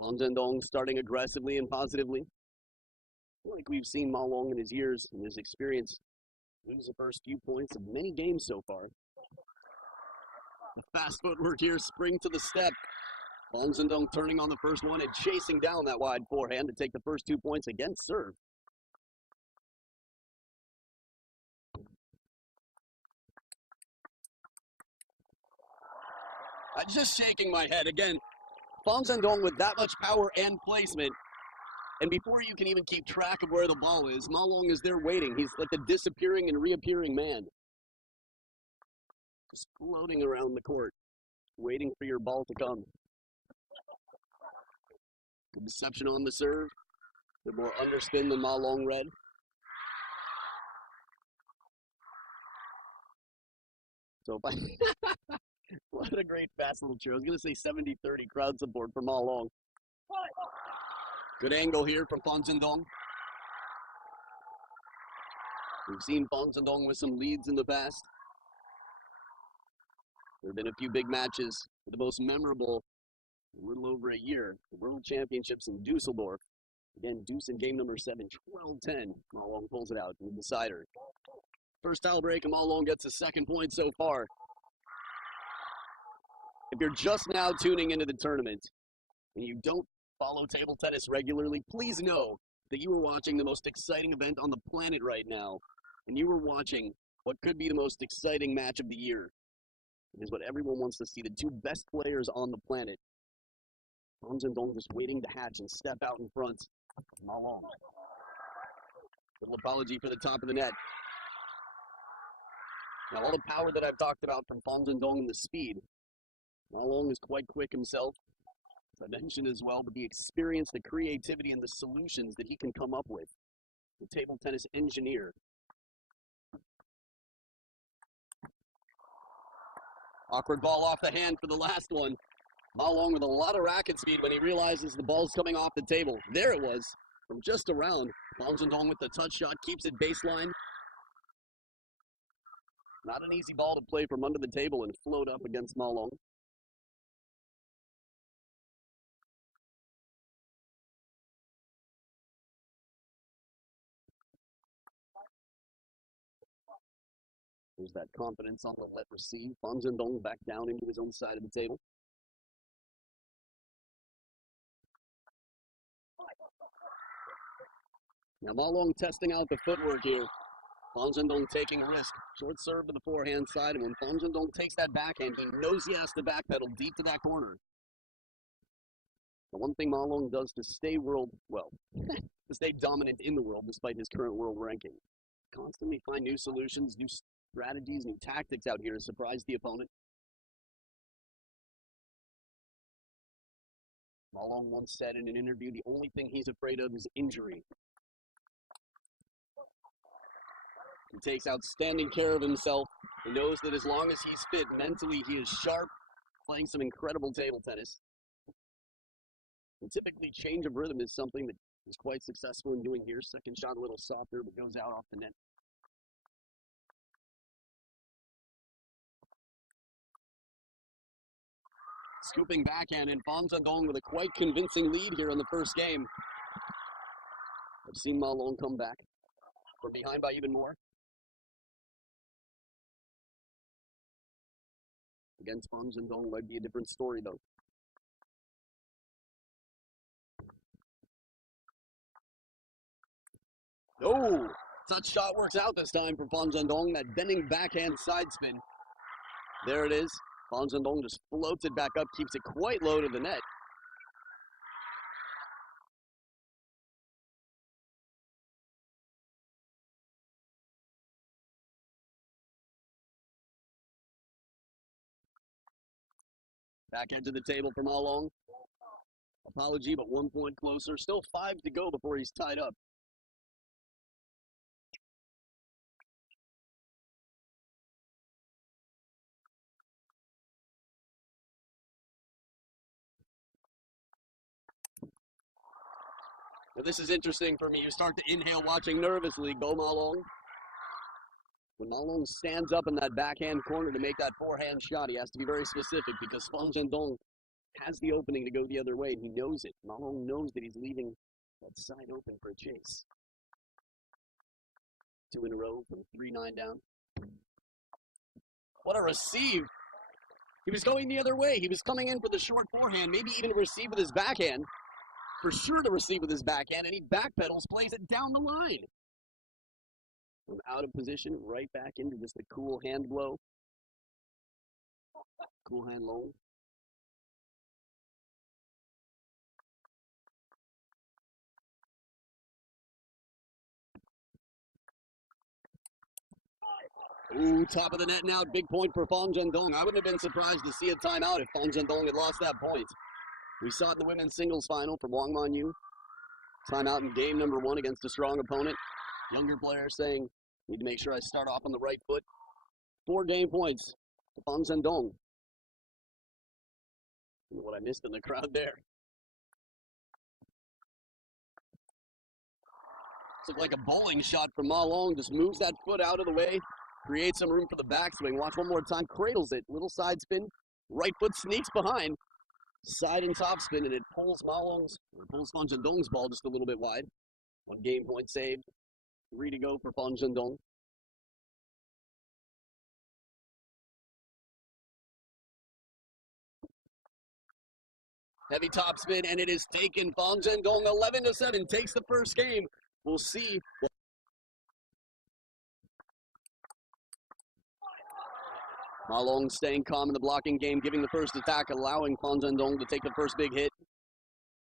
Fang Zhendong starting aggressively and positively. Like we've seen Malong in his years and his experience lose the first few points of many games so far. A fast footwork here, spring to the step. Fang Zhendong turning on the first one and chasing down that wide forehand to take the first 2 points against serve. I'm just shaking my head again. Fang Zhendong with that much power and placement. And before you can even keep track of where the ball is, Malong is there waiting. He's like the disappearing and reappearing man. Just floating around the court, waiting for your ball to come. Good deception on the serve. A bit more underspin than Malong read. So if I... What a great fast little cheer. I was going to say 70-30 crowd support for Malong. Good angle here from Fang Zhendong. We've seen Fang Zhendong with some leads in the past. There have been a few big matches. The most memorable, a little over a year, the World Championships in Dusseldorf. Again, Deuce in game number 7, 12-10. Malong pulls it out in the decider. First towel break, and Malong gets a second point so far. If you're just now tuning into the tournament and you don't follow table tennis regularly, please know that you are watching the most exciting event on the planet right now, and you are watching what could be the most exciting match of the year. It is what everyone wants to see, the two best players on the planet. Fang Zhendong just waiting to hatch and step out in front. Malong. Little apology for the top of the net. Now all the power that I've talked about from Fang Zhendong and the speed, Malong is quite quick himself, as I mentioned as well, but the experience, the creativity, and the solutions that he can come up with. The table tennis engineer. Awkward ball off the hand for the last one. Malong with a lot of racket speed when he realizes the ball's coming off the table. There it was, from just around. Fang Zhendong with the touch shot, keeps it baseline. Not an easy ball to play from under the table and float up against Malong. There's that confidence on the let receive. Fang Zhendong back down into his own side of the table. Now Malong testing out the footwork here. Fang Zhendong taking a risk. Short serve to the forehand side, and when Fang Zhendong takes that backhand, he knows he has to backpedal deep to that corner. The one thing Malong does to stay to stay dominant in the world despite his current world ranking. Constantly find new solutions, new strategies, new tactics out here to surprise the opponent. Malong once said in an interview, the only thing he's afraid of is injury. He takes outstanding care of himself. He knows that as long as he's fit, mentally he is sharp, playing some incredible table tennis. And typically change of rhythm is something that he's quite successful in doing here. Second shot a little softer, but goes out off the net. Scooping backhand, and Fang Zhendong with a quite convincing lead here in the first game. I've seen Malong come back from behind by even more. Against Fang Zhendong might be a different story, though. Oh, touch shot works out this time for Fang Zhendong. That bending backhand side spin. There it is. Fang Zhendong just floats it back up, keeps it quite low to the net. Back into the table for Malong. Apology, but 1 point closer. Still 5 to go before he's tied up. Now this is interesting for me. You start to inhale watching nervously. Go Malong. When Malong stands up in that backhand corner to make that forehand shot, he has to be very specific because Fang Zhendong has the opening to go the other way, and he knows it. Malong knows that he's leaving that side open for a chase. 2 in a row from 3-9 down. What a receive. He was going the other way. He was coming in for the short forehand, maybe even to receive with his backhand. For sure to receive with his backhand, and he backpedals, plays it down the line. From out of position, right back into just a cool hand blow. Cool hand low. Ooh, top of the net now, big point for Fang Zhendong. I wouldn't have been surprised to see a timeout if Fang Zhendong had lost that point. We saw it in the women's singles final from Wang Manyu. Timeout in game number 1 against a strong opponent. Younger player saying, need to make sure I start off on the right foot. 4 game points to Fang Zhendong. What I missed in the crowd there. Looked like a bowling shot from Malong. Just moves that foot out of the way. Creates some room for the backswing. Watch one more time. Cradles it. Little side spin. Right foot sneaks behind. Side and top spin, and it pulls Fang Zhendong's ball just a little bit wide. 1 game point saved. 3 to go for Fang Zhendong. Heavy top spin, and it is taken. Fang Zhendong 11-7 takes the first game. We'll see. Malong staying calm in the blocking game, giving the first attack, allowing Fang Zhendong to take the first big hit.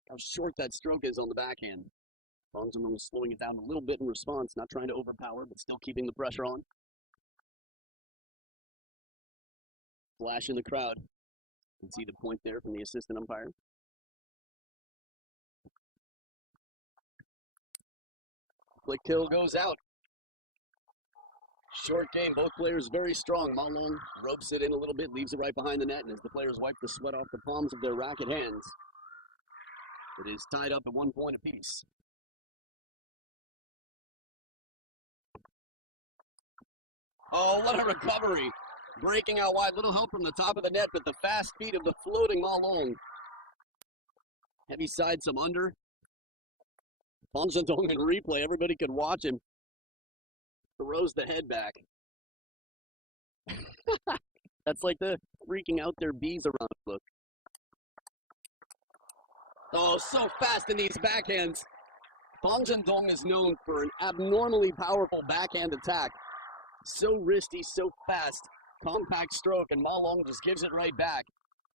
How short that stroke is on the backhand. Fang Zhendong is slowing it down a little bit in response, not trying to overpower, but still keeping the pressure on. Flash in the crowd. You can see the point there from the assistant umpire. Quick kill goes out. Short game, both players very strong. Malong ropes it in a little bit, leaves it right behind the net, and as the players wipe the sweat off the palms of their racket hands, it is tied up at 1 point apiece. Oh, what a recovery. Breaking out wide, little help from the top of the net, but the fast feet of the floating Malong. Heavy side, some under. Fang Zhendong in replay, everybody could watch him. Throws the head back. That's like the freaking out their bees around look. Oh, so fast in these backhands. Fang Zhendong is known for an abnormally powerful backhand attack. So wristy, so fast. Compact stroke, and Malong just gives it right back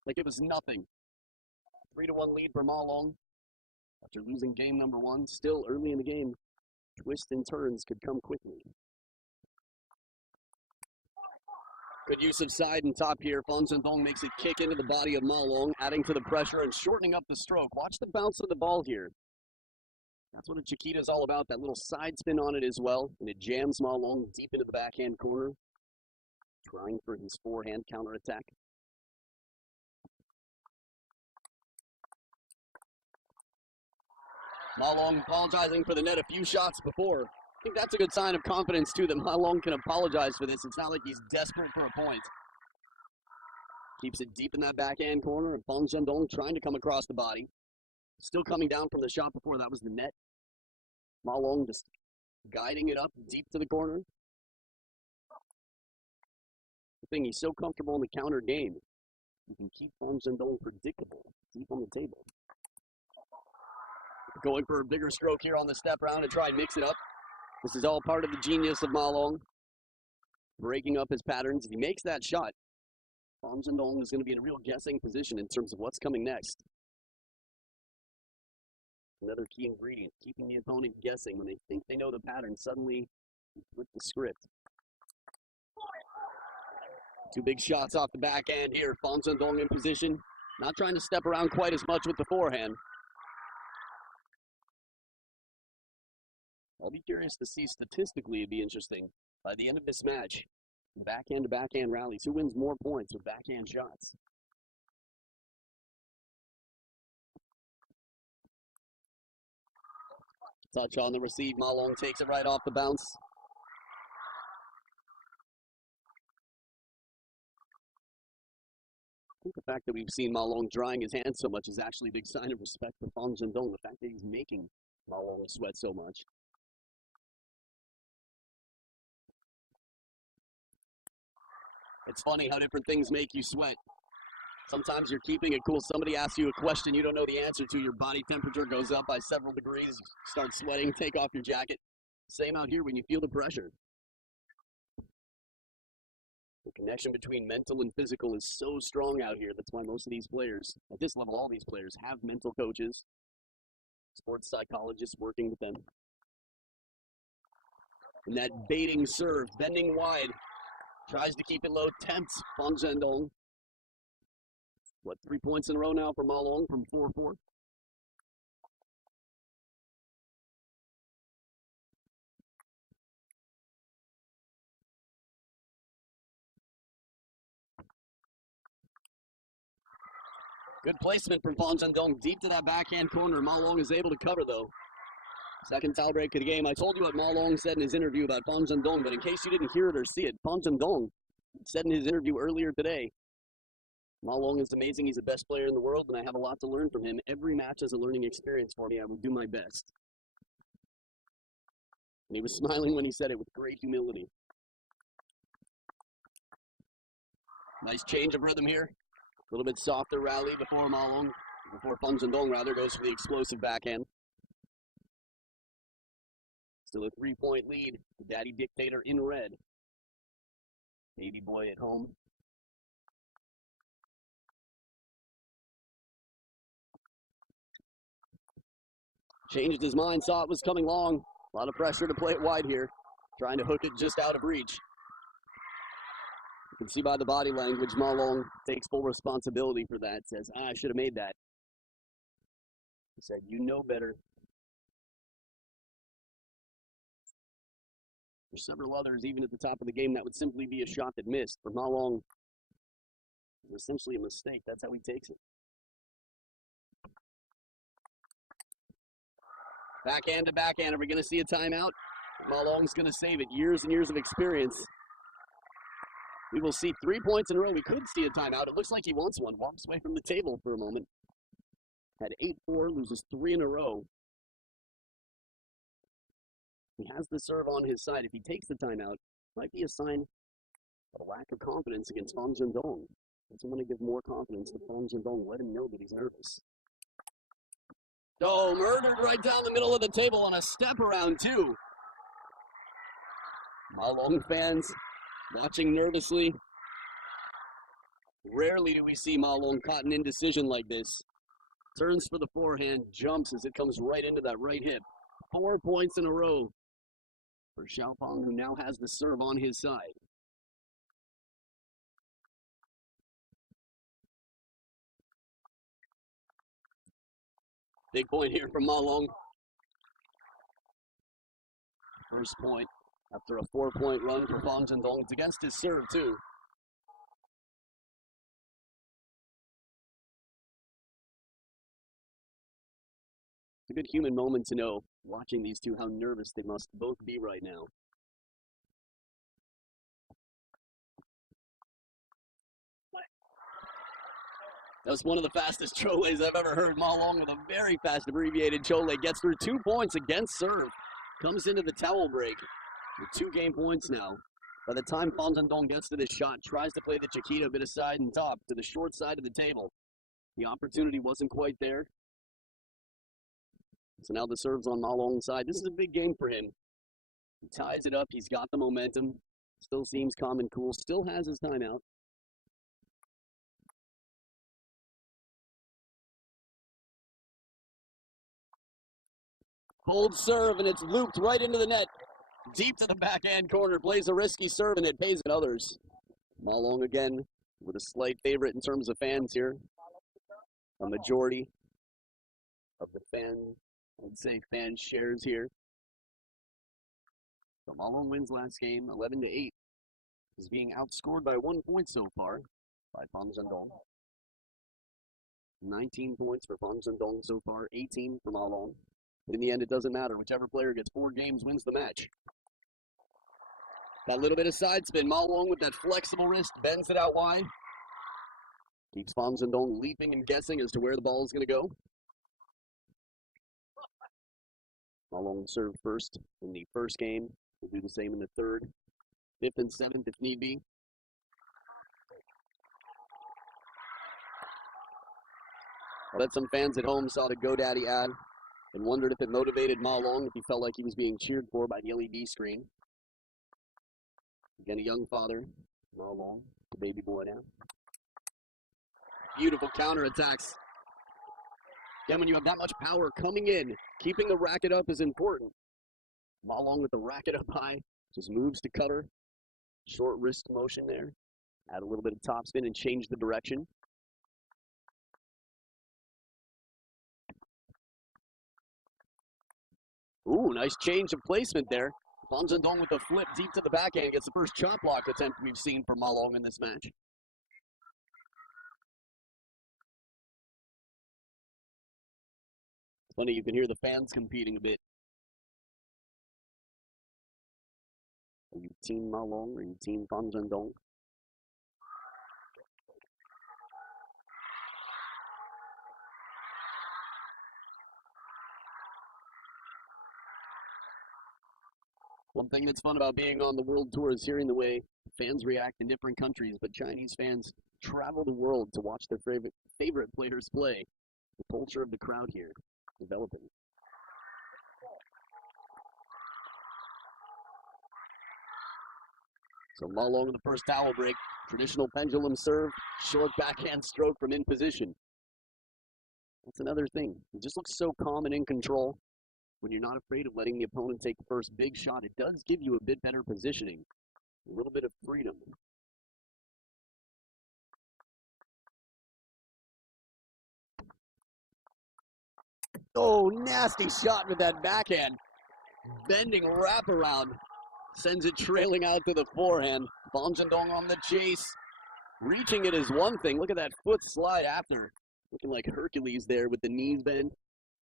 like it was nothing. 3-1 lead for Malong after losing game number 1. Still early in the game, twists and turns could come quickly. Good use of side and top here. Fang Zhendong makes it kick into the body of Malong, adding to the pressure and shortening up the stroke. Watch the bounce of the ball here. That's what a Chiquita is all about, that little side spin on it as well. And it jams Malong deep into the backhand corner, trying for his forehand counterattack. Malong apologizing for the net a few shots before. I think that's a good sign of confidence, too, that Malong can apologize for this. It's not like he's desperate for a point. Keeps it deep in that backhand corner, and Fang Zhendong trying to come across the body. Still coming down from the shot before, that was the net. Malong just guiding it up deep to the corner. The thing, he's so comfortable in the counter game. You can keep Fang Zhendong predictable, deep on the table. Going for a bigger stroke here on the step round to try and mix it up. This is all part of the genius of Malong. Breaking up his patterns. If he makes that shot, Fang Zhendong is going to be in a real guessing position in terms of what's coming next. Another key ingredient, keeping the opponent guessing when they think they know the pattern. Suddenly, flip the script. 2 big shots off the backhand here. Fang Zhendong in position. Not trying to step around quite as much with the forehand. I'll be curious to see statistically, it'd be interesting. By the end of this match, backhand to backhand rallies, who wins more points with backhand shots? Touch on the receive. Malong takes it right off the bounce. I think the The fact that we've seen Malong drying his hands so much is actually a big sign of respect for Fang Zhendong. The fact that he's making Malong sweat so much. It's funny how different things make you sweat. Sometimes you're keeping it cool. Somebody asks you a question you don't know the answer to. Your body temperature goes up by several degrees. You start sweating. Take off your jacket. Same out here when you feel the pressure. The connection between mental and physical is so strong out here. That's why most of these players, at this level, all these players have mental coaches, sports psychologists working with them. And that baiting serve, bending wide, tries to keep it low, tempts Fang Zhendong. What, 3 points in a row now for Malong from 4-4? Good placement from Fang Zhendong, deep to that backhand corner. Malong is able to cover, though. Second tie break of the game. I told you what Malong said in his interview about Fang Zhendong, but in case you didn't hear it or see it, Fang Zhendong said in his interview earlier today, Malong is amazing. He's the best player in the world, and I have a lot to learn from him. Every match is a learning experience for me. I will do my best. And he was smiling when he said it with great humility. Nice change of rhythm here. A little bit softer rally before Fang Zhendong rather, goes for the explosive backhand. Still a 3-point lead. The Daddy Dictator in red. Baby boy at home. Changed his mind, saw it was coming long. A lot of pressure to play it wide here. Trying to hook it just out of reach. You can see by the body language, Malong takes full responsibility for that. Says, I should have made that. He said, you know better. There's several others, even at the top of the game, that would simply be a shot that missed. For Malong, it was essentially a mistake. That's how he takes it. Backhand to backhand. Are we going to see a timeout? Malong's going to save it. Years and years of experience. We will see 3 points in a row. We could see a timeout. It looks like he wants one. Walks away from the table for a moment. Had 8-4, loses 3 in a row. He has the serve on his side. If he takes the timeout, it might be a sign of a lack of confidence against Fang Zhendong. Doesn't want to give more confidence to Fang Zhendong. Let him know that he's nervous. Oh, murdered right down the middle of the table on a step around, too. Malong fans watching nervously. Rarely do we see Malong caught in indecision like this. Turns for the forehand, jumps as it comes right into that right hip. 4 points in a row for Xiaopeng, who now has the serve on his side. Big point here from Malong. First point after a 4-point run for Fang Zhendong. It's against his serve, too. It's a good human moment to know, watching these two, how nervous they must both be right now. That was one of the fastest choles I've ever heard. Malong with a very fast abbreviated chole. Gets through 2 points against serve. Comes into the towel break with 2 game points now. By the time Fang Zhendong gets to this shot, tries to play the Chiquita a bit aside and top to the short side of the table. The opportunity wasn't quite there. So now the serve's on Malong's side. This is a big game for him. He ties it up. He's got the momentum. Still seems calm and cool. Still has his timeout. Hold serve, and it's looped right into the net. Deep to the backhand corner. Plays a risky serve, and it pays in others. Malong again with a slight favorite in terms of fans here. A majority of the fan shares here. So Malong wins last game, 11-8. Is being outscored by 1 point so far by Fang Zhendong. 19 points for Fang Zhendong so far, 18 for Malong. But in the end, it doesn't matter. Whichever player gets 4 games wins the match. That little bit of side spin. Malong with that flexible wrist, bends it out wide. Keeps Fan Zhendong leaping and guessing as to where the ball is going to go. Malong served first in the first game. We'll do the same in the third, fifth, and seventh if need be. I bet some fans at home saw the GoDaddy ad and wondered if it motivated Malong, if he felt like he was being cheered for by the LED screen. Again, a young father, Malong, the baby boy now. Beautiful counterattacks. Again, when you have that much power coming in, keeping the racket up is important. Malong with the racket up high, just moves to cutter. Short wrist motion there. Add a little bit of topspin and change the direction. Ooh, nice change of placement there. Fan Zhendong with the flip deep to the backhand gets the first chop block attempt we've seen from Malong in this match. It's funny, you can hear the fans competing a bit. Are you team Malong or are you team Fan Zhendong? One thing that's fun about being on the world tour is hearing the way fans react in different countries, but Chinese fans travel the world to watch their favorite players play. The culture of the crowd here developing. So Malong in the first towel break, traditional pendulum serve, short backhand stroke from in position. That's another thing. He just looks so calm and in control. When you're not afraid of letting the opponent take the first big shot, it does give you a bit better positioning, a little bit of freedom. Oh, nasty shot with that backhand. Bending wraparound, sends it trailing out to the forehand. Fan Zhendong on the chase. Reaching it is one thing. Look at that foot slide after. Looking like Hercules there with the knees bent.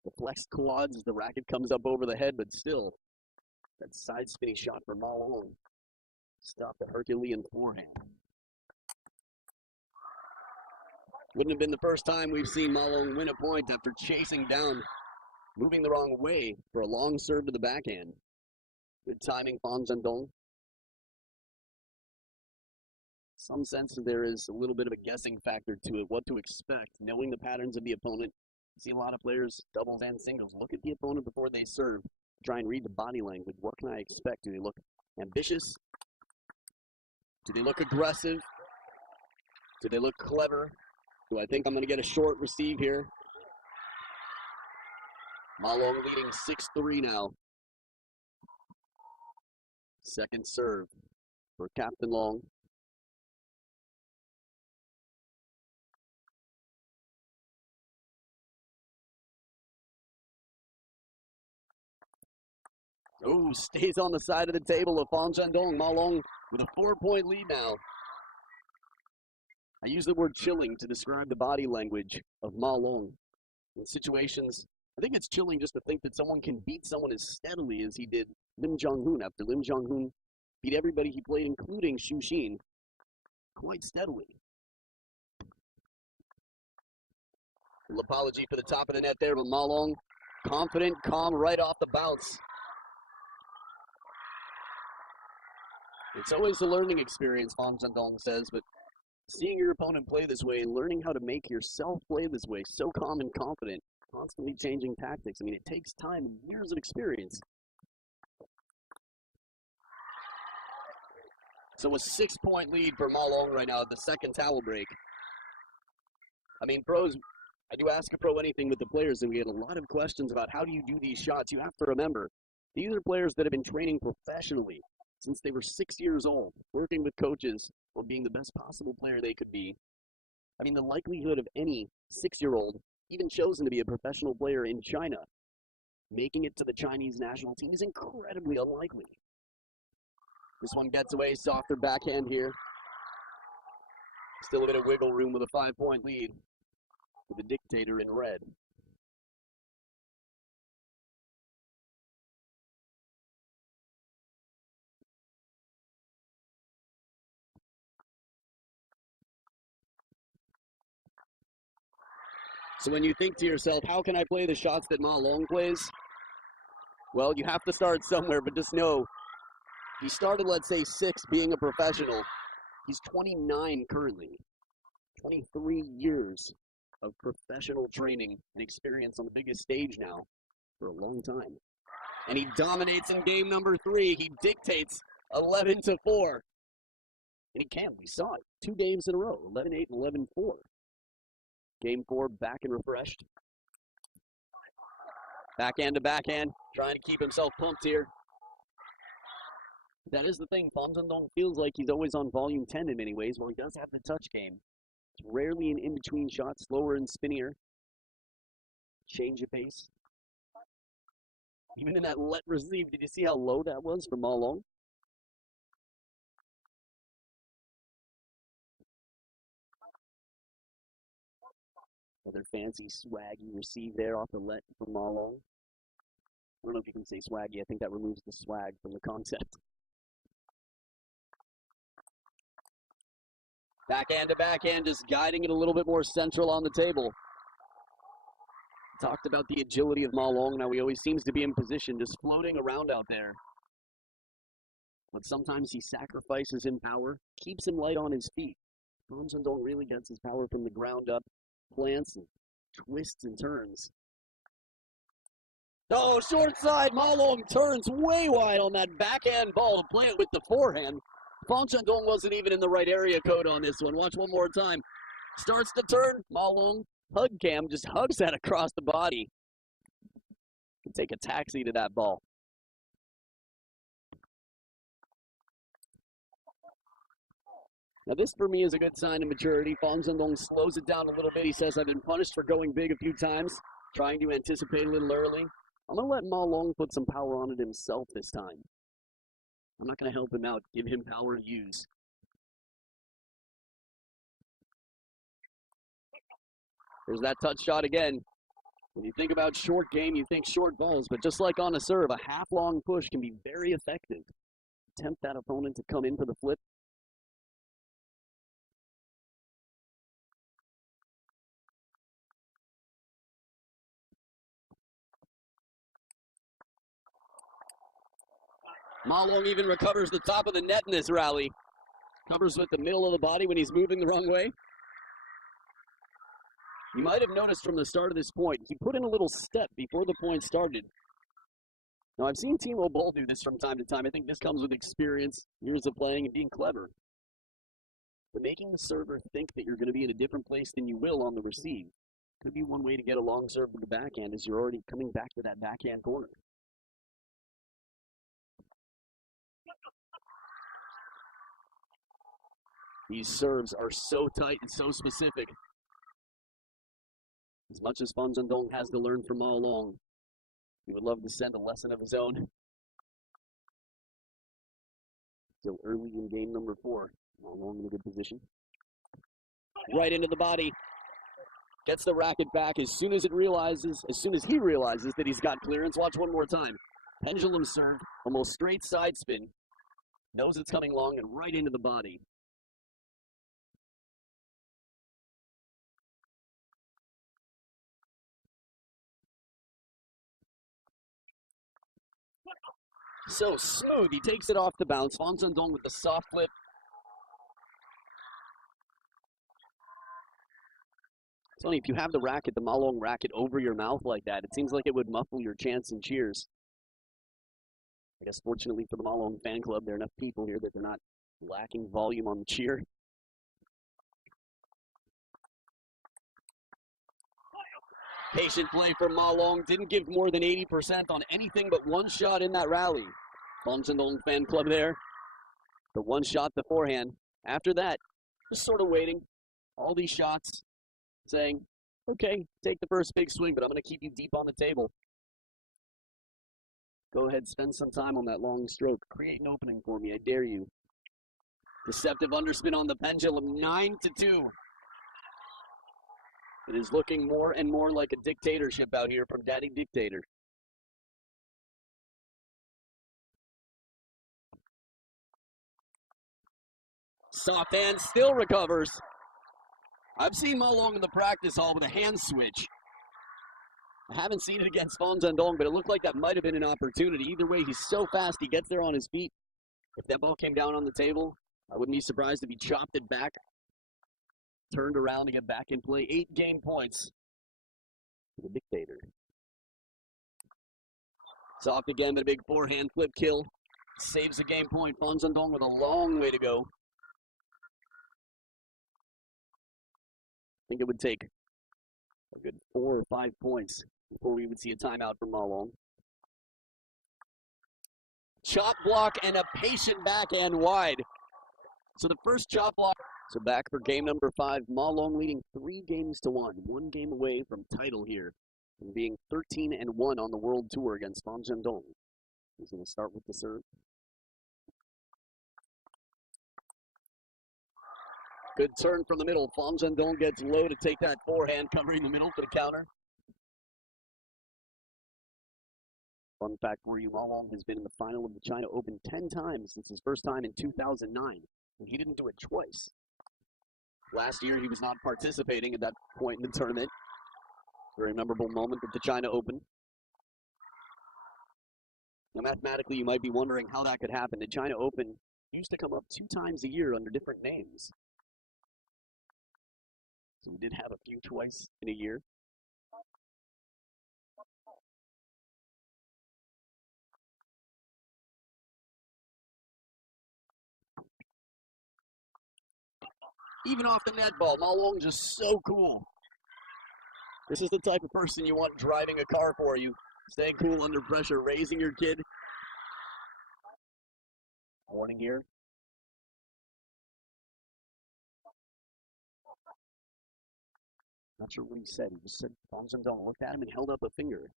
The flexed quads as the racket comes up over the head, but still, that side spinning shot for Malong. Stop the Herculean forehand. Wouldn't have been the first time we've seen Malong win a point after chasing down, moving the wrong way for a long serve to the backhand. Good timing, Fan Zhendong. Some sense that there is a little bit of a guessing factor to it, what to expect, knowing the patterns of the opponent. You see a lot of players, doubles and singles, look at the opponent before they serve, try and read the body language. What can I expect? Do they look ambitious? Do they look aggressive? Do they look clever? Do I think I'm going to get a short receive here? Malong leading 6-3 now. Second serve for Captain Long. Oh, stays on the side of the table of Fan Zhendong. Malong with a 4-point lead now. I use the word chilling to describe the body language of Malong. In situations, I think it's chilling just to think that someone can beat someone as steadily as he did Lim Jong-hoon after Lim Jong-hoon beat everybody he played, including Xu Xin, quite steadily. A little apology for the top of the net there, but Malong, confident, calm, right off the bounce. It's always a learning experience, Fan Zhendong says, but seeing your opponent play this way, learning how to make yourself play this way, so calm and confident, constantly changing tactics. I mean, it takes time and years of experience. So a 6-point lead for Malong right now at the second towel break. I mean, pros, I do ask a pro anything with the players, and we get a lot of questions about how do you do these shots. You have to remember, these are players that have been training professionally since they were 6 years old, working with coaches or being the best possible player they could be. I mean, the likelihood of any 6-year-old, even chosen to be a professional player in China, making it to the Chinese national team is incredibly unlikely. This one gets away, softer backhand here. Still a bit of wiggle room with a 5-point lead for the dictator in red. So when you think to yourself, how can I play the shots that Malong plays? Well, you have to start somewhere, but just know, he started, let's say, 6 being a professional. He's 29 currently. 23 years of professional training and experience on the biggest stage now for a long time. And he dominates in game number 3. He dictates 11-4. And he can. We saw it. 2 games in a row, 11-8 and 11-4. Game 4, back and refreshed. Backhand to backhand, trying to keep himself pumped here. That is the thing. Pham Xuan Dong feels like he's always on volume 10 in many ways. Well, he does have the touch game. It's rarely an in-between shot, slower and spinnier. Change of pace. Even in that let receive, did you see how low that was for Malong? Another fancy, swaggy receive there off the let from Malong. I don't know if you can say swaggy. I think that removes the swag from the concept. Backhand to backhand, just guiding it a little bit more central on the table. Talked about the agility of Malong. Now he always seems to be in position, just floating around out there. But sometimes he sacrifices in power, keeps him light on his feet. Pham Xuan Dong really gets his power from the ground up, plants and twists and turns. Oh, short side, Malong turns way wide on that backhand ball to plant with the forehand. Pham Xuan Dong wasn't even in the right area code on this one. Watch one more time. Starts to turn, Malong, hug cam, just hugs that across the body. Can take a taxi to that ball. Now this for me is a good sign of maturity. Pham Xuan Dong slows it down a little bit. He says, I've been punished for going big a few times, trying to anticipate a little early. I'm going to let Malong put some power on it himself this time. I'm not going to help him out, give him power to use. There's that touch shot again. When you think about short game, you think short balls, but just like on a serve, a half-long push can be very effective. Tempt that opponent to come in for the flip. Malong even recovers the top of the net in this rally. Covers with the middle of the body when he's moving the wrong way. You might have noticed from the start of this point, he put in a little step before the point started. Now, I've seen Timo Boll do this from time to time. I think this comes with experience, years of playing, and being clever. But making the server think that you're going to be in a different place than you will on the receive could be one way to get a long serve with the backhand as you're already coming back to that backhand corner. These serves are so tight and so specific. As much as Pham Xuan Dong has to learn from Malong, he would love to send a lesson of his own. Still early in game number 4. Malong in a good position. Right into the body. Gets the racket back as soon as he realizes that he's got clearance. Watch one more time. Pendulum serve, almost straight side spin. Knows it's coming long and right into the body. So smooth, he takes it off the bounce. Pham Xuan Dong with the soft flip. It's funny, if you have the racket, the Malong racket, over your mouth like that, it seems like it would muffle your chants and cheers. I guess fortunately for the Malong fan club, there are enough people here that they're not lacking volume on the cheer. Patient play from Malong. Didn't give more than 80% on anything but one shot in that rally. Pham Xuan Dong fan club there. The one shot, the forehand. After that, just sort of waiting. All these shots, saying, okay, take the first big swing, but I'm going to keep you deep on the table. Go ahead, spend some time on that long stroke. Create an opening for me, I dare you. Deceptive underspin on the pendulum, 9-2. It is looking more and more like a dictatorship out here from Daddy Dictator. Soft hand still recovers. I've seen Malong in the practice hall with a hand switch. I haven't seen it against Fong Zhendong, but it looked like that might have been an opportunity. Either way, he's so fast, he gets there on his feet. If that ball came down on the table, I wouldn't be surprised if he chopped it back, turned around to get back in play. 8 game points for the dictator. Soft again, but a big forehand flip kill. Saves a game point. Fong Zhendong with a long way to go. I think it would take a good 4 or 5 points before we would see a timeout from Malong. Chop block and a patient backhand wide. So the first chop block. So back for game number 5. Malong leading 3 games to 1. 1 game away from title here. And being 13-1 on the world tour against Fong Zhendong. He's going to start with the serve. Good turn from the middle. Fong Zhendong gets low to take that forehand, covering the middle for the counter. Fun fact for you, Malong has been in the final of the China Open 10 times since his first time in 2009. And he didn't do it twice. Last year, he was not participating at that point in the tournament. Very memorable moment at the China Open. Now, mathematically, you might be wondering how that could happen. The China Open used to come up 2 times a year under different names. So we did have a few twice in a year. Even off the net ball, Malong just so cool. This is the type of person you want driving a car for you. Staying cool under pressure, raising your kid. Warning here. Not sure what he said. He just said Fong Zhendong looked at him and held up a finger.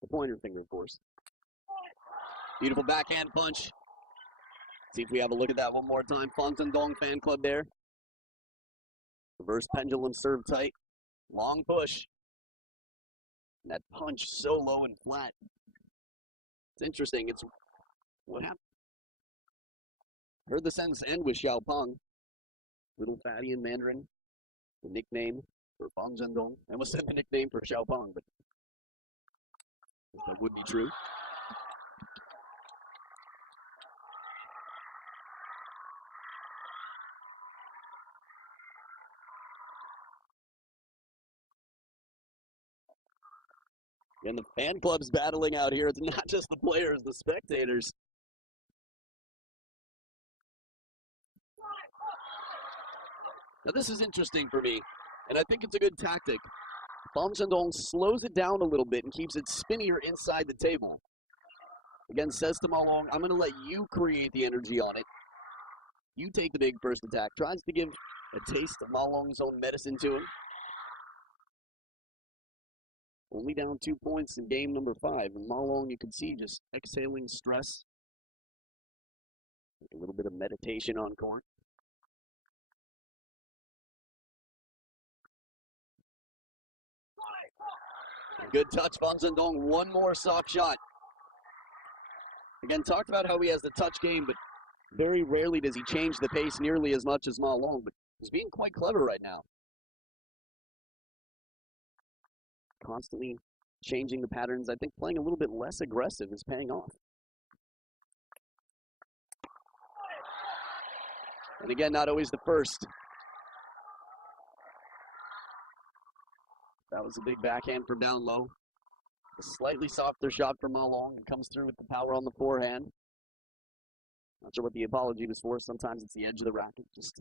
The pointer finger, of course. Beautiful backhand punch. See if we have a look at that one more time. Fong Zhendong fan club there. Reverse pendulum serve tight. Long push. And that punch so low and flat. It's interesting. It's what happened. Heard the sentence end with Xiao Peng. Little fatty in Mandarin. The nickname for Fong Zhendong. I almost said the nickname for Xiao Peng, but that would be true. And the fan club's battling out here. It's not just the players, the spectators. Now this is interesting for me, and I think it's a good tactic. Fong Zhendong slows it down a little bit and keeps it spinnier inside the table. Again, says to Malong, I'm going to let you create the energy on it. You take the big first attack. Tries to give a taste of Malong's own medicine to him. Only down 2 points in game number 5. And Malong, you can see, just exhaling stress. A little bit of meditation on court. Good touch, Fong Zhendong. One more soft shot. Again, talked about how he has the touch game, but very rarely does he change the pace nearly as much as Malong. But he's being quite clever right now. Constantly changing the patterns. I think playing a little bit less aggressive is paying off. And again, not always the first. That was a big backhand from down low. A slightly softer shot from Malong and comes through with the power on the forehand. Not sure what the apology was for. Sometimes it's the edge of the racket. Just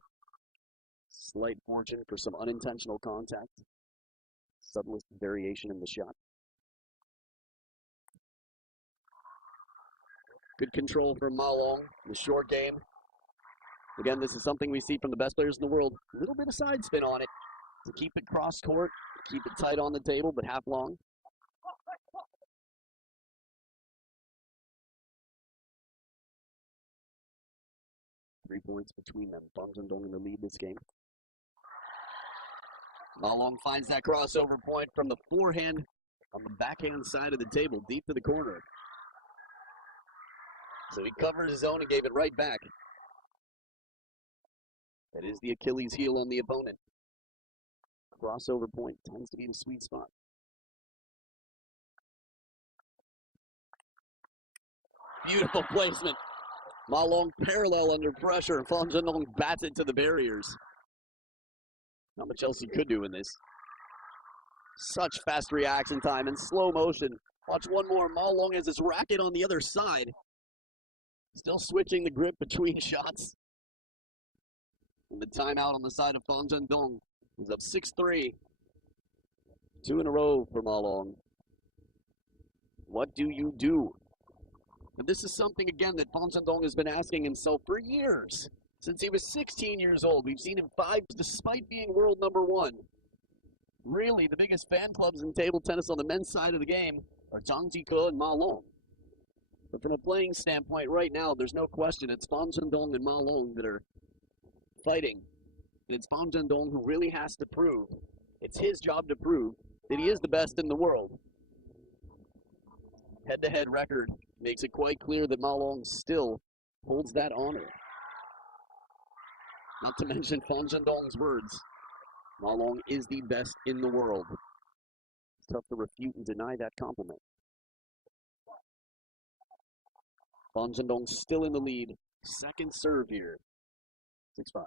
slight fortune for some unintentional contact. Subtlest variation in the shot. Good control from Malong in the short game. Again, this is something we see from the best players in the world. A little bit of side spin on it to keep it cross court, keep it tight on the table, but half long. Three points between them. Fong Zhendong in the lead this game. Malong finds that crossover point from the forehand on the backhand side of the table, deep to the corner. So he covered his own and gave it right back. That is the Achilles heel on the opponent. Crossover point tends to be the sweet spot. Beautiful placement. Malong parallel under pressure. Fan Zhendong bats it to the barriers. Not much else he could do in this. Such fast reaction time and slow motion. Watch one more. Malong has his racket on the other side. Still switching the grip between shots. And the timeout on the side of Fan Zhendong is up 6-3. 2 in a row for Malong. What do you do? And this is something, again, that Fan Zhendong has been asking himself for years. Since he was 16 years old, we've seen him 5 despite being world number 1. Really, the biggest fan clubs in table tennis on the men's side of the game are Zhang Jike and Malong. But from a playing standpoint, right now, there's no question. It's Fan Zhendong and Malong that are fighting. And it's Fan Zhendong who really has to prove, it's his job to prove, that he is the best in the world. Head-to-head record makes it quite clear that Malong still holds that honor. Not to mention Fan Zhendong's words. Malong is the best in the world. It's tough to refute and deny that compliment. Fan Zhendong still in the lead. Second serve here. 6-5.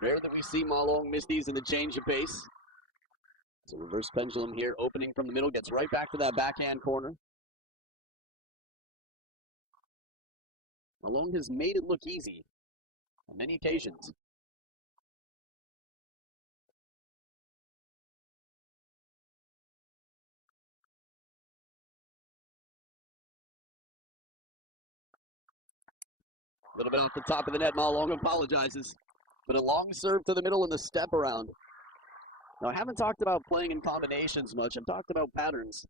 Rare that we see Malong miss these in the change of pace. It's a reverse pendulum here, opening from the middle, gets right back to that backhand corner. Malong has made it look easy on many occasions. A little bit off the top of the net, Malong apologizes. But a long serve to the middle and the step around. Now, I haven't talked about playing in combinations much. I've talked about patterns.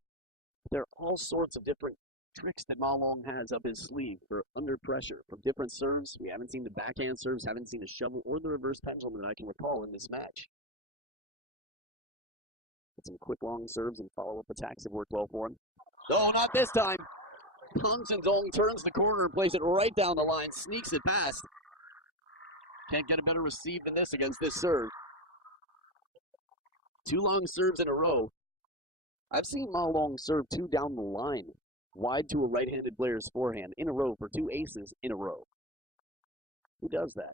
There are all sorts of different tricks that Malong has up his sleeve for under pressure from different serves. We haven't seen the backhand serves, haven't seen the shovel or the reverse pendulum that I can recall in this match. But some quick long serves and follow-up attacks have worked well for him. Oh, not this time. Fan Zhendong turns the corner and plays it right down the line, sneaks it past. Can't get a better receive than this against this serve. 2 long serves in a row. I've seen Malong serve 2 down the line, wide to a right-handed player's forehand in a row for 2 aces in a row. Who does that?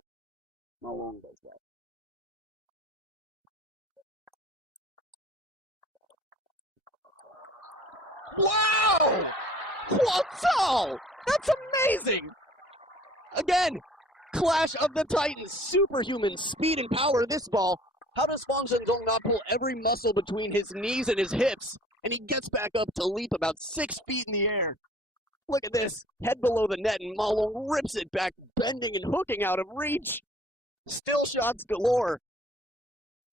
Malong does that. Wow! What's That's amazing! Again, clash of the titans, superhuman speed and power of this ball. How does Fan Zhendong not pull every muscle between his knees and his hips, and he gets back up to leap about 6 feet in the air? Look at this, head below the net, and Malong rips it back, bending and hooking out of reach. Still shots galore.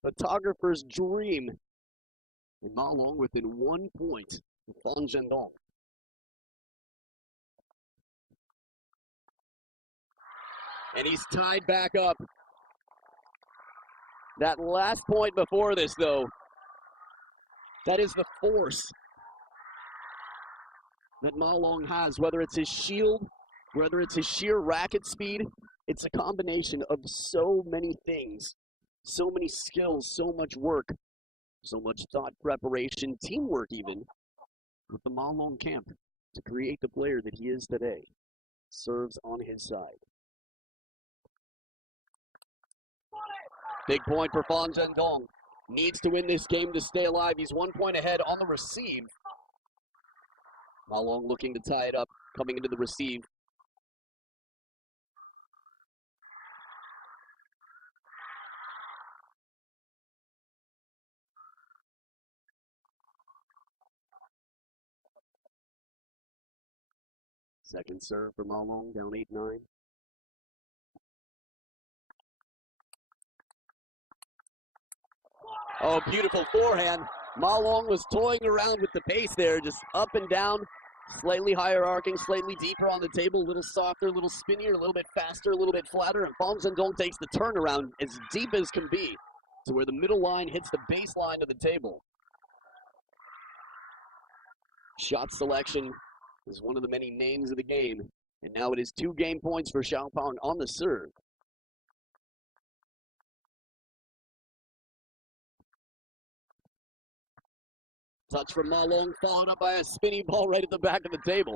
Photographer's dream. And Malong within 1 point of Fan Zhendong. And he's tied back up. That last point before this, though, that is the force that Malong has, whether it's his shield, whether it's his sheer racket speed. It's a combination of so many things, so many skills, so much work, so much thought, preparation, teamwork even, with the Malong camp to create the player that he is today. Serves on his side. Big point for Fan Zhendong. Needs to win this game to stay alive. He's 1 point ahead on the receive. Malong looking to tie it up, coming into the receive. Second serve for Malong, down 8-9. Oh, beautiful forehand. Malong was toying around with the pace there, just up and down. Slightly higher arcing, slightly deeper on the table, a little softer, a little spinnier, a little bit faster, a little bit flatter, and Pham Zhendong takes the turnaround as deep as can be to where the middle line hits the baseline of the table. Shot selection is one of the many names of the game, and now it is 2 game points for Xiaopeng on the serve. Touch from Malong, followed up by a spinning ball right at the back of the table.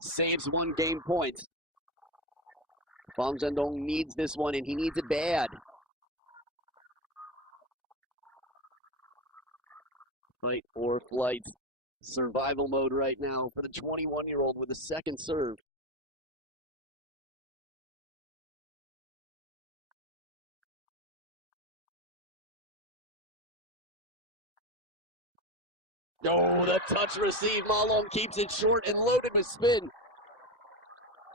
Saves 1 game point. Pham Zhendong needs this one, and he needs it bad. Fight or flight. Survival mode right now for the 21-year-old with a second serve. Oh, the touch received. Malong keeps it short and loaded with spin.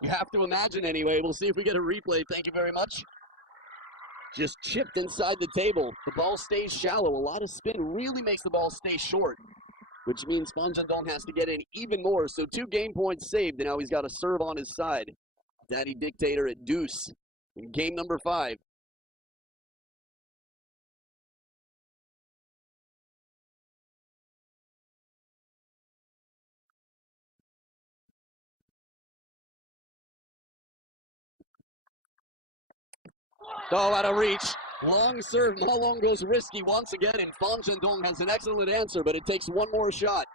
You have to imagine anyway. We'll see if we get a replay. Thank you very much. Just chipped inside the table. The ball stays shallow. A lot of spin really makes the ball stay short, which means Pham Zhendong has to get in even more. So 2 game points saved, and now he's got a serve on his side. Daddy Dictator at deuce in game number 5. Oh, out of reach. Long serve. Malong goes risky once again, and Pham Zhendong has an excellent answer, but it takes 1 more shot.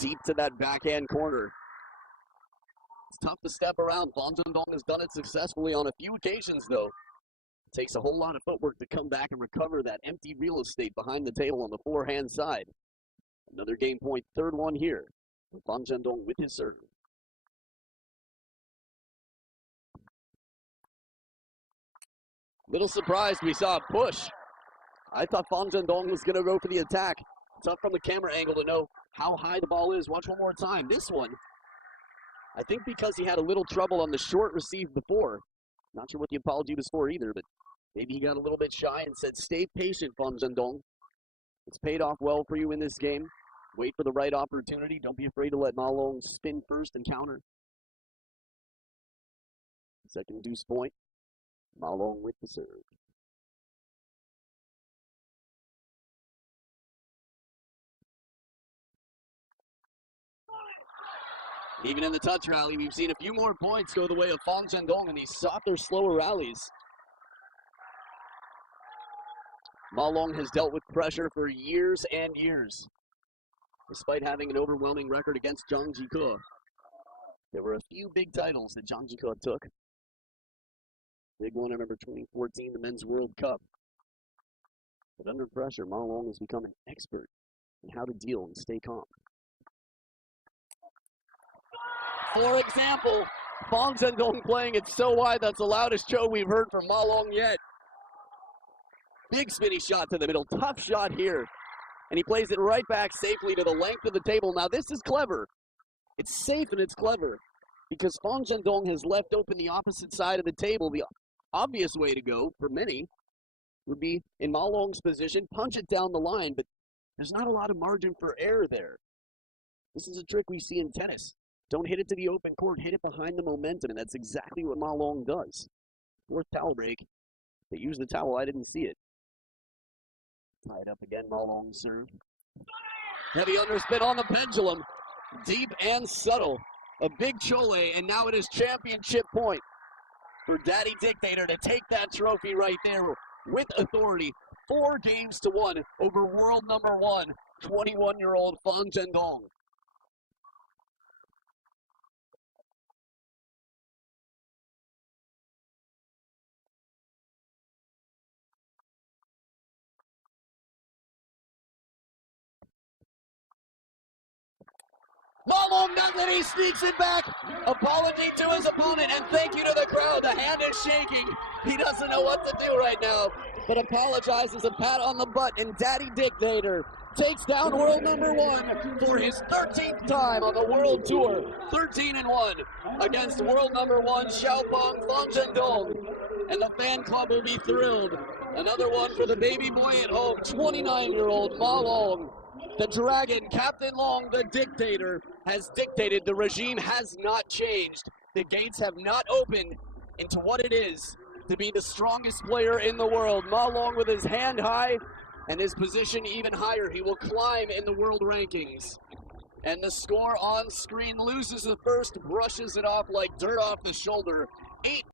Deep to that backhand corner. It's tough to step around. Pham Zhendong has done it successfully on a few occasions, though. It takes a whole lot of footwork to come back and recover that empty real estate behind the table on the forehand side. Another game point, 3rd one here. Pham Zhendong with his serve. Little surprised we saw a push. I thought Pham Zhendong was going to go for the attack. Tough from the camera angle to know how high the ball is. Watch one more time. This one, I think because he had a little trouble on the short receive before. Not sure what the apology was for either, but maybe he got a little bit shy and said, stay patient, Pham Zhendong. It's paid off well for you in this game. Wait for the right opportunity. Don't be afraid to let Malong spin first and counter. Second deuce point. Malong with the serve. Even in the touch rally, we've seen a few more points go the way of Pham Zhendong in these softer, slower rallies. Malong has dealt with pressure for years and years, despite having an overwhelming record against Zhang Jike. There were a few big titles that Zhang Jike took. Big one, I remember 2014, the Men's World Cup. But under pressure, Malong has become an expert in how to deal and stay calm. For example, Pham Zhendong playing it so wide, that's the loudest show we've heard from Malong yet. Big spinny shot to the middle, tough shot here. And he plays it right back safely to the length of the table. Now this is clever. It's safe and it's clever because Pham Zhendong has left open the opposite side of the table. The obvious way to go for many would be in Malong's position, punch it down the line, but there's not a lot of margin for error there. This is a trick we see in tennis. Don't hit it to the open court, hit it behind the momentum, and that's exactly what Malong does. 4th towel break. They use the towel, I didn't see it. Tied up again, Malong serve. Heavy underspin on the pendulum. Deep and subtle. A big chole, and now it is championship point for Daddy Dictator to take that trophy right there with authority. 4 games to 1 over world number 1, 21-year-old Pham Zhendong. Malong does it, he sneaks it back. Apology to his opponent, and thank you to the crowd. The hand is shaking. He doesn't know what to do right now, but apologizes, a pat on the butt, and Daddy Dictator takes down world number 1 for his 13th time on the world tour. 13-1 against world number 1, Xiaopeng Pham Zhendong. And the fan club will be thrilled Another one for the baby boy at home, 29-year-old Malong. The Dragon, Captain Long, the dictator, has dictated. The regime has not changed. The gates have not opened into what it is to be the strongest player in the world. Malong with his hand high and his position even higher. He will climb in the world rankings. And the score on screen: loses the first, brushes it off like dirt off the shoulder. 8